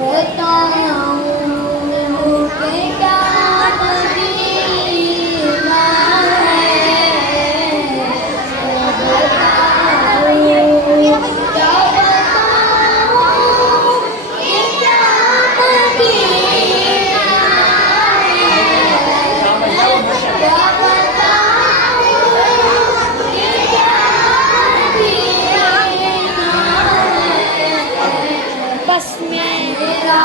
बताऊं कि क्या मदीना है, क्या बताऊं, क्या बताऊं कि क्या मदीना है, क्या बताऊं कि क्या मदीना है। बस मेरा